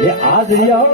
એ આજ મારા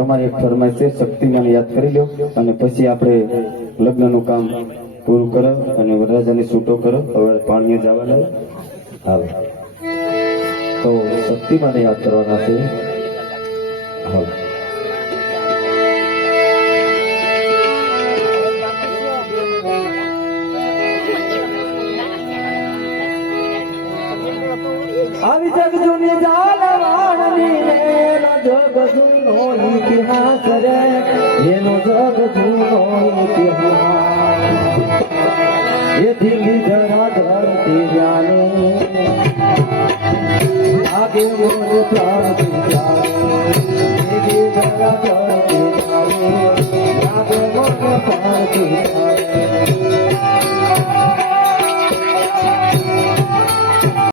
તમારી એક ફરમાઈશ છે, શક્તિમાન યાદ કરી લો અને પછી આપણે લગ્નનું કામ પૂરું કરો અને વરરાજાને છૂટો કરો. હવે પાણીએ જવાના હાલ તો શક્તિમાને યાદ કરવાના છે. હાલ આવી જગ જૂની જાલવાણની એનો જગ જૂનો ઇતિહાસ રે, એનો જગ જૂનો ઇતિહાસ. એ દિલ્હી જરા ધરતી જાને આગે મોર પ્રાણ જાને, જરા ધરતી જાને આગે મોર પ્રાણ જાને.